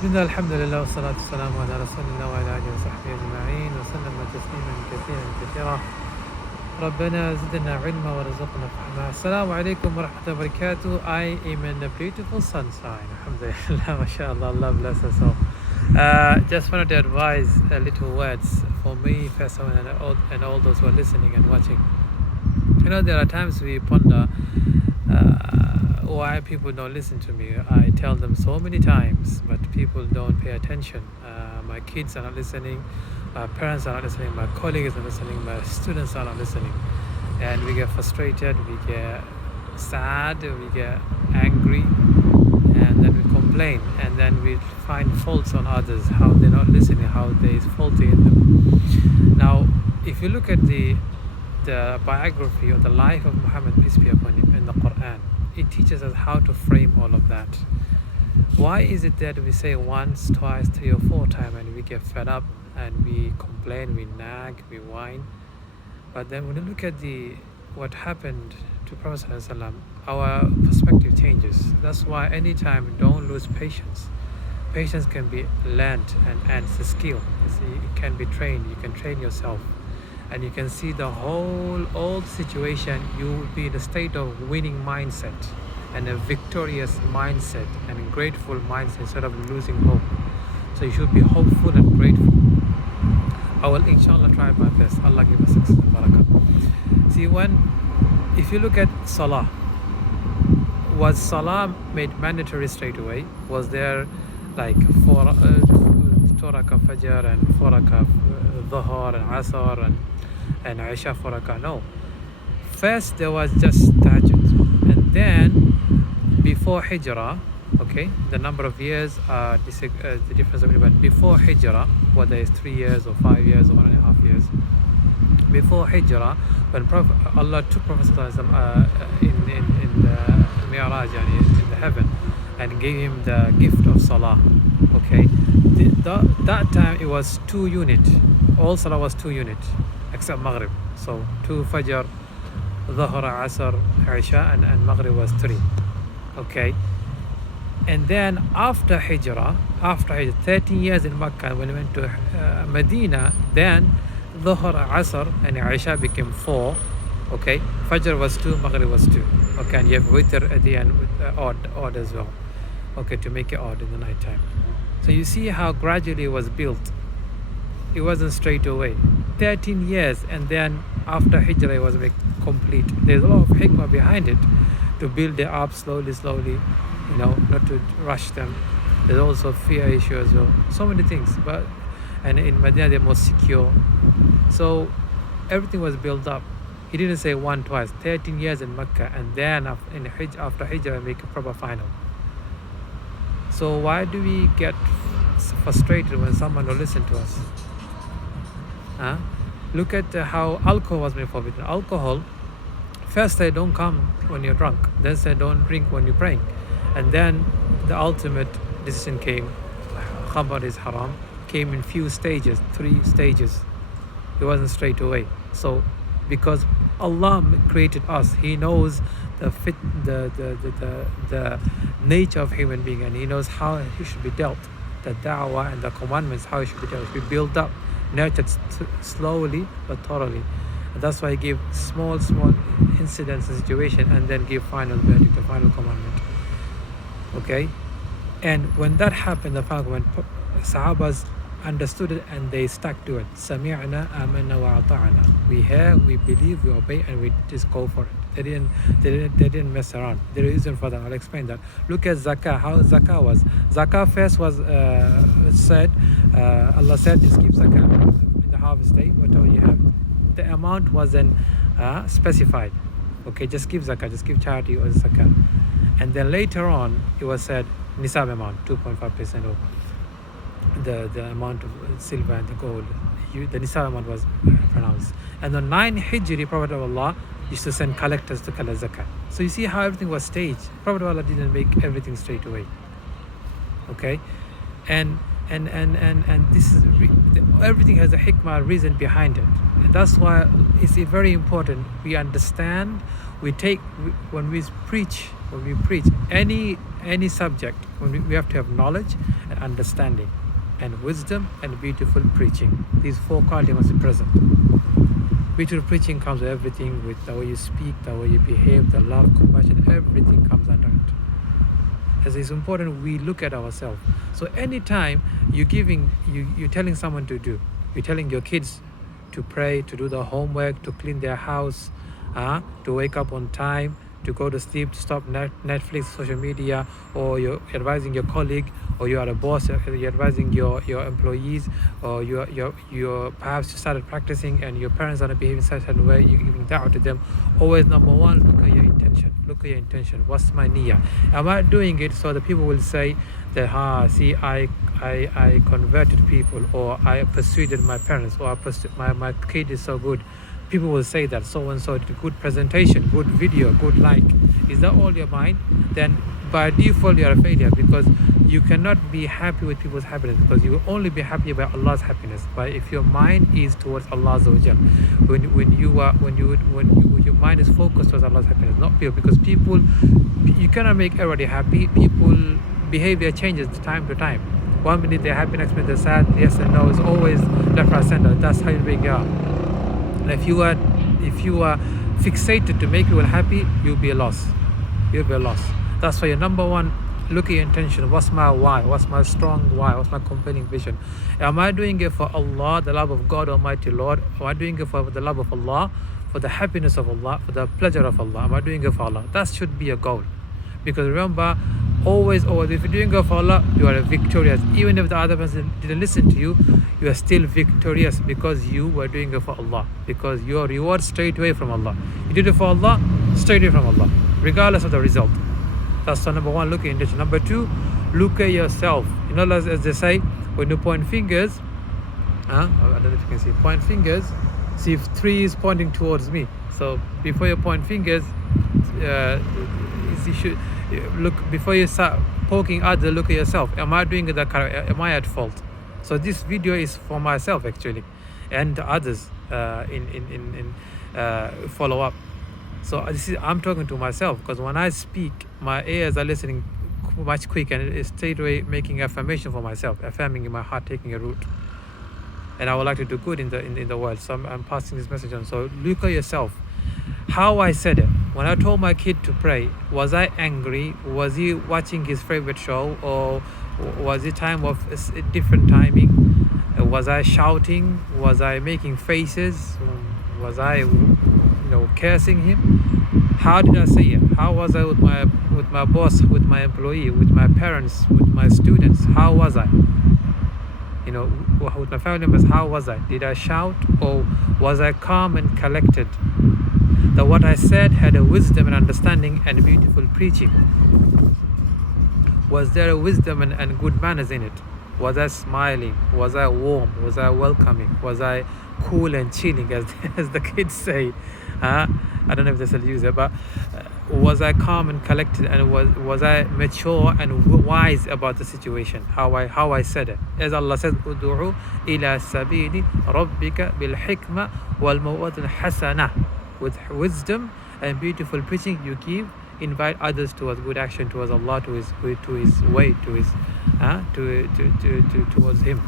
بسم الله الحمد لله والصلاة والسلام على رسول الله وعلى آله وصحبه أجمعين وسلم تسليما كثيرا كثيرا. ربنا زدنا علما ورزقنا فهما. Assalamu alaikum wa rahmatullahi wa barakatuh. I am in a beautiful sunshine. Alhamdulillah, mashallah, Allah bless us all. Just wanted to advise a little words for me, first of all, and all those who are listening and watching. You know, there are times we ponder why people don't listen to me. I tell them so many times, but people don't pay attention. My kids are not listening, my parents are not listening, my colleagues are not listening, my students are not listening. And we get frustrated, we get sad, we get angry, and then we complain, and then we find faults on others, how they're not listening, how there is fault in them. Now, if you look at the biography or the life of Muhammad, peace be upon him, in the Quran, it teaches us how to frame all of that. Why is it that we say once, twice, 3 or 4 times and we get fed up and we complain, we nag, we whine? But then when you look at what happened to Prophet ﷺ, our perspective changes. That's why anytime don't lose patience. Patience can be learned, and it's a skill. It can be trained. You can train yourself. And you can see the whole old situation, you will be in a state of winning mindset and a victorious mindset and a grateful mindset instead of losing hope. So you should be hopeful and grateful. I will inshallah try my best. Allah give us success and barakah. See, if you look at Salah, was Salah made mandatory straight away? Was there like 2 rakah Fajr and 4 rakah Dhuhr and Asr and Isha 4 rakah? No. First there was just Tahajjud, and then before Hijrah, okay, the number of years the difference of it, but before Hijrah, whether it's 3 years or 5 years or 1.5 years, before Hijrah, when Allah took Prophet in the Mi'raj, in the heaven, and gave him the gift of Salah, okay, that time it was 2 unit. All Salah was 2 unit except Maghrib. So 2 Fajr, Dhuhr, Asr, Isha, and Maghrib was 3. Okay. And then after Hijrah, 13 years in Makkah, when we went to Medina, then Dhuhr, Asr, and Isha became 4. Okay. Fajr was 2, Maghrib was 2. Okay. And you have Witr at the end with odd as well. Okay, to make it odd in the night time. So you see how gradually it was built. It wasn't straight away. 13 years, and then after Hijrah it was made complete. There's a lot of hikmah behind it, to build it up slowly, you know, not to rush them. There's also fear issue as well. So many things. And in Medina they're more secure. So everything was built up. He didn't say 1, twice. 13 years in Mecca, and then after Hijrah make a proper final. So why do we get frustrated when someone don't listen to us? Look at how alcohol was made forbidden. Alcohol, first they don't come when you're drunk, then say don't drink when you're praying, and then the ultimate decision came, khamr is haram, came in few stages, 3 stages. It wasn't straight away. So because Allah created us, He knows the nature of human being, and He knows how He should be dealt. The da'wah and the commandments, how it should be dealt. We build up, nurtured slowly but thoroughly. And that's why He gave small incidents and situation, and then give final verdict, the final commandment. Okay, and when that happened, when Sahabas understood it and they stuck to it, Sami'na, amanna wa ata'na. We hear, we believe, we obey, and we just go for it. They didn't mess around. The reason for that, I'll explain that. Look at zakah, how zakah was. Zakah first was said, Allah said, just give zakah in the harvest day, whatever you have. The amount wasn't specified. Okay, just give zakah, just give charity or zakah. And then later on, it was said nisab amount, 2.5% of the amount of silver and the gold. The nisab amount was pronounced. And the 9 Hijri, Prophet of Allah used to send collectors to collect zakat. So you see how everything was staged. Prophet of Allah didn't make everything straight away. Okay, and this is everything has a hikmah, reason behind it. And that's why it's very important we understand. When we preach any subject, we have to have knowledge and understanding, and wisdom and beautiful preaching. These 4 qualities must be present. Beautiful preaching comes with everything, with the way you speak, the way you behave, the love, compassion, everything comes under it. As it's important we look at ourselves. So anytime you're telling someone to do, you're telling your kids to pray, to do the homework, to clean their house, to wake up on time, to go to sleep, to stop Netflix, social media, or you're advising your colleague, or you are a boss, you're advising your employees, or you're perhaps you started practicing and your parents are not behaving such a way, you're giving da'wah to them. Always number one, look at your intention. Look at your intention. What's my niyyah? Am I doing it so the people will say that, see, I converted people, or I persuaded my parents, or my kid is so good. People will say that so and so did good presentation, good video, good like. Is that all your mind? Then by default you are a failure, because you cannot be happy with people's happiness, because you will only be happy about Allah's happiness. But if your mind is towards Allah Azza wa Jal, when your mind is focused towards Allah's happiness, not people, because people, you cannot make everybody happy. People behavior changes time to time. 1 minute they're happy, next minute they're sad. Yes and no, it's always left, right, center. That's how you make are. And if you are fixated to make people happy, you'll be a loss. You'll be a loss. That's why your number one, look at your intention. What's my why? What's my strong why? What's my compelling vision? Am I doing it for Allah, the love of God Almighty Lord? Am I doing it for the love of Allah, for the happiness of Allah, for the pleasure of Allah? Am I doing it for Allah? That should be a goal. Because remember, always, if you're doing it for Allah, you are victorious. Even if the other person didn't listen to you, you are still victorious, because you were doing it for Allah. Because your reward straight away from Allah. You did it for Allah, straight away from Allah, regardless of the result. That's the number one, look at intention. Number two, look at yourself. You know, as they say, when you point fingers, I don't know if you can see, point fingers, see if 3 is pointing towards me. So before you point fingers, you should look, before you start poking others, look at yourself. Am I doing that correct? Am I at fault? So this video is for myself actually, and others in follow up. So I'm talking to myself, because when I speak, my ears are listening much quick, and it's straight away making affirmation for myself, affirming in my heart, taking a root. And I would like to do good in the world. So I'm passing this message on. So look at yourself. How I said it. When I told my kid to pray, was I angry? Was he watching his favorite show, or was it time of a different timing? Was I shouting? Was I making faces? Was I, cursing him? How did I say it? How was I with my boss, with my employee, with my parents, with my students? How was I? With my family members, how was I? Did I shout, or was I calm and collected? That what I said had a wisdom and understanding and beautiful preaching. Was there a wisdom and good manners in it? Was I smiling? Was I warm? Was I welcoming? Was I cool and chilling, as the kids say? I don't know if they still use it, but was I calm and collected, and was I mature and wise about the situation? How I said it, as Allah says, "Ud'u ila sabili rabbika bil hikma wal maw'izati hasana." With wisdom and beautiful preaching, you invite others towards good action, towards Allah, to His way, towards Him.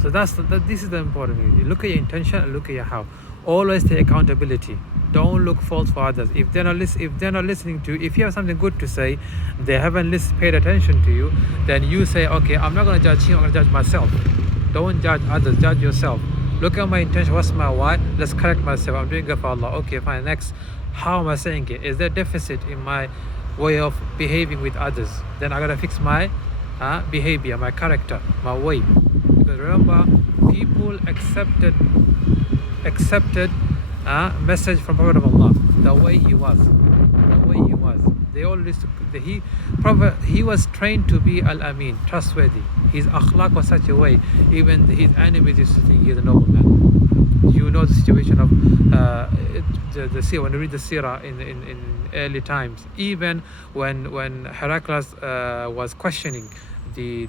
So this is the important thing. You look at your intention and look at your how. Always take accountability. Don't look fault for others. If they're not listening to you, if you have something good to say, they haven't paid attention to you, then you say, okay, I'm not going to judge you, I'm going to judge myself. Don't judge others, judge yourself. Look at my intention, what's my why? Let's correct myself. I'm doing it for Allah. Okay, fine. Next, how am I saying it? Is there deficit in my way of behaving with others? Then I gotta fix my behavior, my character, my way. Because remember, people accepted message from Prophet of Allah, the way he was. They all listened. He was trained to be Al-Amin, trustworthy. His akhlaq was such a way, even his enemies used to think he's a noble man. You know the situation of the seerah. When you read the seerah in early times, even when Heraclius was questioning the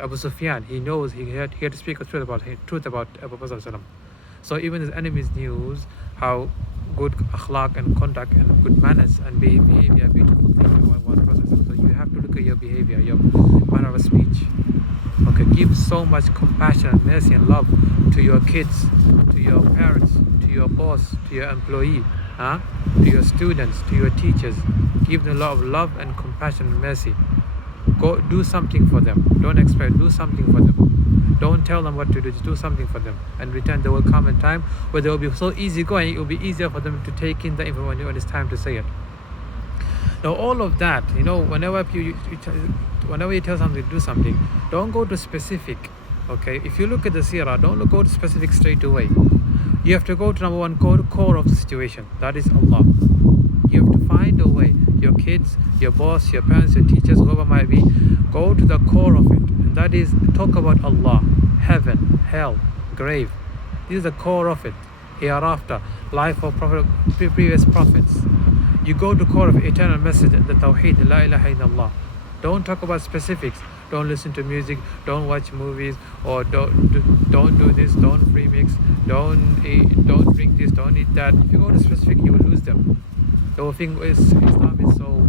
Abu Sufyan, he knows he had to speak the truth about Abu Bakr. So even his enemies knew how good akhlaq and conduct and good manners and behavior, beautiful thing. One person says. So you have to look at your behavior, your manner of speech. Okay, give so much compassion and mercy and love to your kids, to your parents, to your boss, to your employee, to your students, to your teachers. Give them a lot of love and compassion and mercy. Go do something for them. Don't expect, do something for them. Don't tell them what to do, just do something for them. And in return, there will come a time where they will be so easygoing, it will be easier for them to take in the information when it's time to say it. Now, all of that, whenever you tell somebody to do something, don't go to specific. Okay, if you look at the seerah, don't go to specific straight away. You have to go to number one, go to core of the situation. That is Allah. You have to find a way. Your kids, your boss, your parents, your teachers, whoever might be, go to the core of it. And that is talk about Allah, heaven, hell, grave. This is the core of it. Hereafter, life of previous prophets. You go to core of eternal message, the Tawheed, La ilaha illallah. Don't talk about specifics. Don't listen to music. Don't watch movies. Or don't do this. Don't remix. Don't drink this. Don't eat that. If you go to specific, you will lose them. The whole thing is Islam is so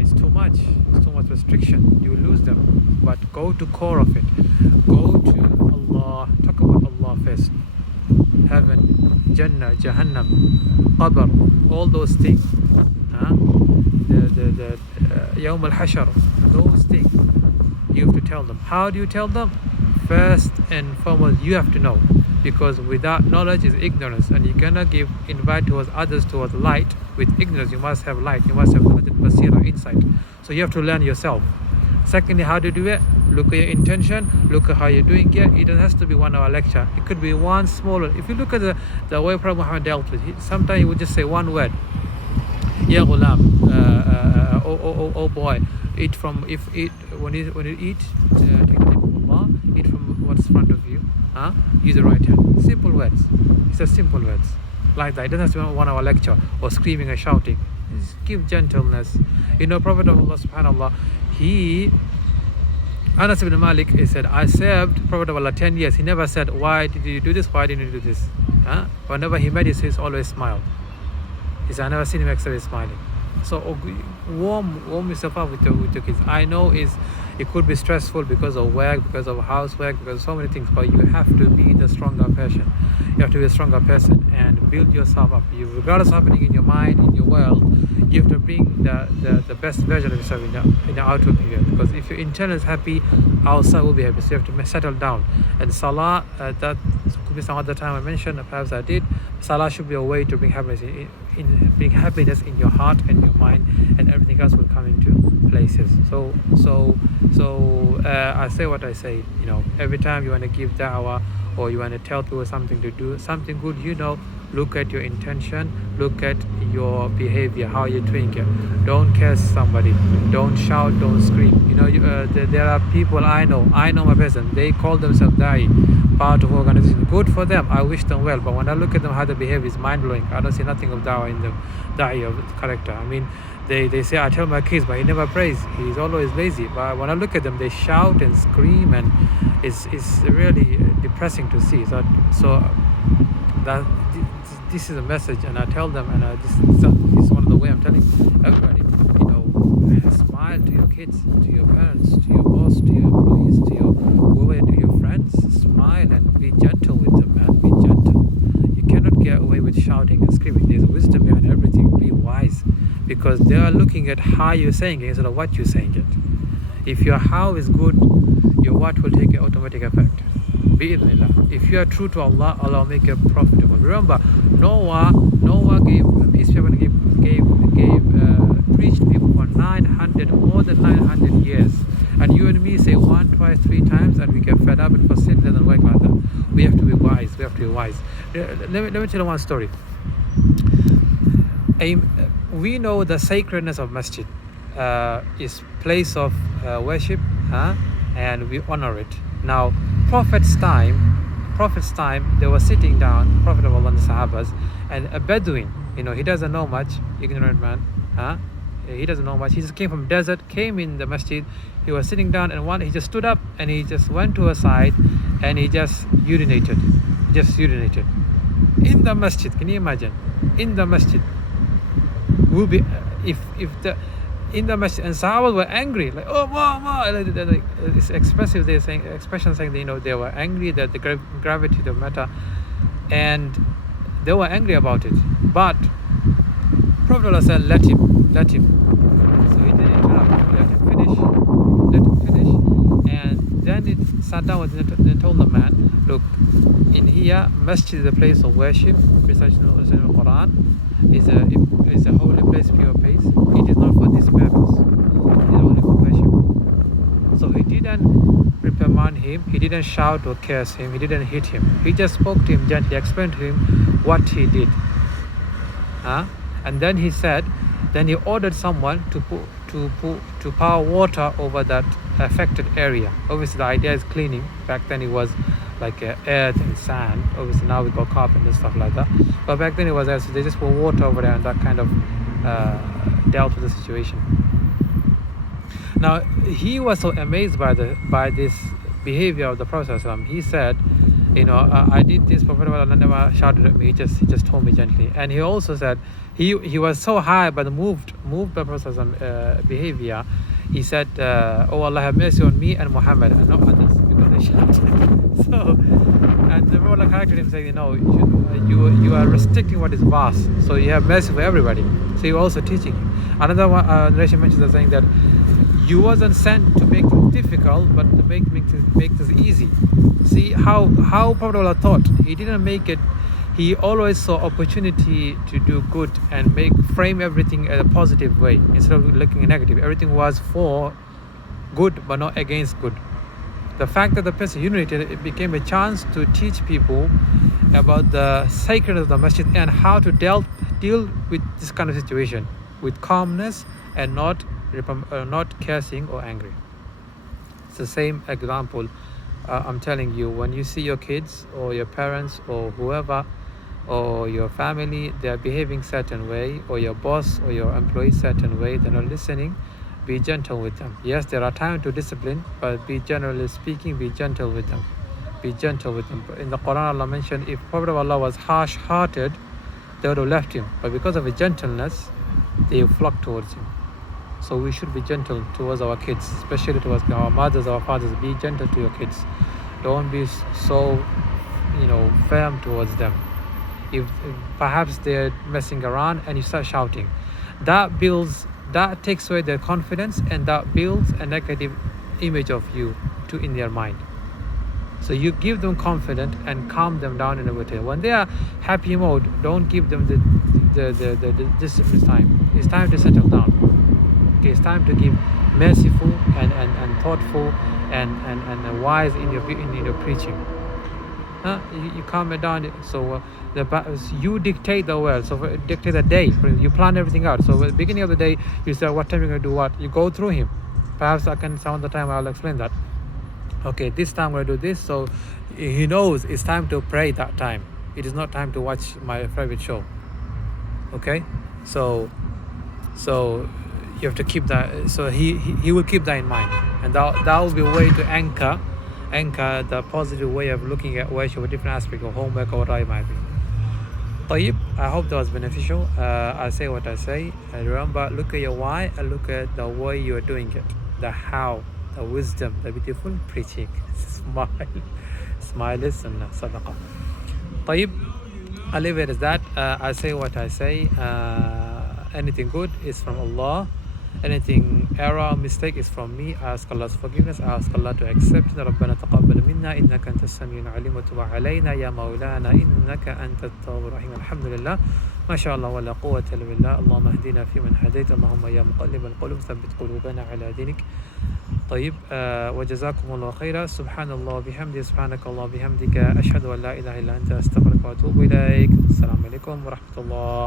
it's too much. It's too much restriction. You will lose them. But go to core of it. Go to Allah. Talk about Allah first. Heaven, Jannah, Jahannam, Qabr, all those things. The Yawm al-Hashar, those things. You have to tell them. How do you tell them? First and foremost, you have to know. Because without knowledge is ignorance, and you cannot invite towards others towards light with ignorance. You must have light. You must have knowledge and basira, insight. So you have to learn yourself. Secondly, how to do it? Look at your intention. Look at how you're doing it. It doesn't have to be 1 hour lecture. It could be one smaller. If you look at the way Prophet Muhammad dealt with it, sometimes he would just say one word. Ya ghulam, oh boy, eat from when you eat, take the name of Allah, eat from what's in front of you. Use the right hand. Simple words. It's just simple words like that. It doesn't have to be 1 hour lecture or screaming and shouting. Just give gentleness. Prophet of Allah subhanallah, Anas ibn Malik, he said, I served Prophet of Allah 10 years. He never said, why did you do this? Why didn't you do this? Whenever he met his face, always smiled. He said, I never seen him except smiling. So warm yourself up with your kids. I know it could be stressful because of work, because of housework, because of so many things, but you have to be the stronger person. You have to be a stronger person and build yourself up. Regardless of happening in your mind, in your world, you have to bring the best version of yourself in the outward period. Because if your internal is happy, outside will be happy. So you have to settle down. And Salah, that could be some other time I mentioned, perhaps I did. Salah should be a way to bring happiness bring happiness in your heart and your mind, and everything else will come into places. So I say what I say. Every time you want to give da'wah or you want to tell people something to do, something good, look at your intention, look at your behavior, how you're doing it. Don't curse somebody, don't shout, don't scream. There are people I know my person, they call themselves da'i, part of organization. Good for them, I wish them well, but when I look at them, how they behave is mind-blowing. I don't see nothing of da'wah in them, da'i of character. I mean, they say, I tell my kids, but he never prays, he's always lazy. But when I look at them, they shout and scream, and it's really depressing to see. So that this is a message, and I tell them, and this is one of the way I'm telling everybody. Smile to your kids, to your parents, to your boss, to your employees, to your friends. Smile and be gentle with them, man. Be gentle. You cannot get away with shouting and screaming. There's wisdom behind everything. Be wise, because they are looking at how you're saying it instead of what you're saying it. If your how is good, your what will take an automatic effect. Bi'idhnillah. If you are true to Allah, Allah will make you profitable. Remember, Noah gave peace be upon him, preached people for more than 900 years. And you and me say 1, 2, 3 times, and we get fed up, and for sin doesn't work like that. We have to be wise. Let me tell you one story. We know the sacredness of masjid is place of worship, and we honor it. Now, Prophet's time, they were sitting down, Prophet of Allah and the Sahabas, and a Bedouin, he doesn't know much, ignorant man, he doesn't know much. He just came from desert, came in the masjid. He was sitting down, and he just stood up, and he just went to a side, and he just urinated. in the masjid. Can you imagine? In the masjid will be if the in the masjid, and Sahaba were angry, like, oh, ma, like, it's expressive. They're saying expression saying that, they were angry that the gravity of the matter, and they were angry about it. But Prophet Allah said, let him. So he didn't interrupt. Let him finish, and then it sat down with him and told the man, look, in here, masjid is a place of worship, recitation of the Quran, is a holy place, pure place. It is not for this purpose. It is only for worship. So he didn't reprimand him, he didn't shout or curse him, he didn't hit him. He just spoke to him gently, explained to him what he did. And then he ordered someone to pour water over that affected area. Obviously the idea is cleaning. Back then it was like earth and sand. Obviously now we got carpet and stuff like that, but back then it was so they just put water over there, and that kind of dealt with the situation. Now he was so amazed by this behavior of the Prophet. He said, I did this, Prophet never shouted at me, he just told me gently. And he also said he was so high by the moved by Prophet's behavior. He said, oh Allah, have mercy on me and Muhammad and not others, because they shouted. So, and the Prophet corrected him, saying, you are restricting what is vast, so you have mercy for everybody. So you're also teaching him. Another one narration mentions saying that you wasn't sent to make things difficult, but to make things easy. See how Prophet Allah taught. He didn't make it. He always saw opportunity to do good and frame everything in a positive way instead of looking negative. Everything was for good, but not against good. The fact that the person urinated, it became a chance to teach people about the sacredness of the masjid and how to deal with this kind of situation with calmness and not cursing or angry. It's the same example. I'm telling you, when you see your kids or your parents or whoever or your family, they're behaving certain way, or your boss or your employee certain way, they're not listening, be gentle with them. Yes, there are times to discipline, but generally speaking, be gentle with them. Be gentle with them. In the Quran, Allah mentioned if Prophet of Allah was harsh-hearted, they would have left him. But because of his gentleness, they flocked towards him. So we should be gentle towards our kids, especially towards our mothers, our fathers. Be gentle to your kids. Don't be so, firm towards them. If perhaps they're messing around and you start shouting, that takes away their confidence, and that builds a negative image of you in their mind. So you give them confidence and calm them down in a way. When they are happy mode, don't give them the discipline time. It's time to settle down. Okay, it's time to give merciful and thoughtful and wise in your preaching. You calm it down. So you dictate the world. So dictate the day. You plan everything out. So at the beginning of the day, you say what time you're going to do what. You go through him. Perhaps some of the time I'll explain that. Okay, this time I'm going to do this. So he knows it's time to pray that time. It is not time to watch my favorite show. Okay, so you have to keep that. So he will keep that in mind, and that will be a way to anchor the positive way of looking at worship, a different aspect of homework or whatever it might be. طيب, I hope that was beneficial. I say what I say. Remember, look at your why and look at the way you are doing it, the how, the wisdom, the beautiful preaching. Smile is sunnah, sadaqah. طيب, I'll leave it as that. I say what I say. Anything good is from Allah. Anything error or mistake is from me. I ask Allah's forgiveness. I ask Allah to accept. ربنا تقبل منا إنك أنت السميع العليم وتب علينا يا مولانا إنك أنت التواب الرحيم. الحمد لله ما شاء الله ولا قوة إلا بالله. اللهم اهدنا فيمن هديت. اللهم يا مقلب القلوب ثبت قلوبنا على دينك. طيب, وجزاكم الله خيرا. سبحان الله وبحمده. سبحانك الله وبحمدك. أشهد أن لا إله إلا أنت أستغفرك وأتوب إليك. السلام عليكم ورحمة الله.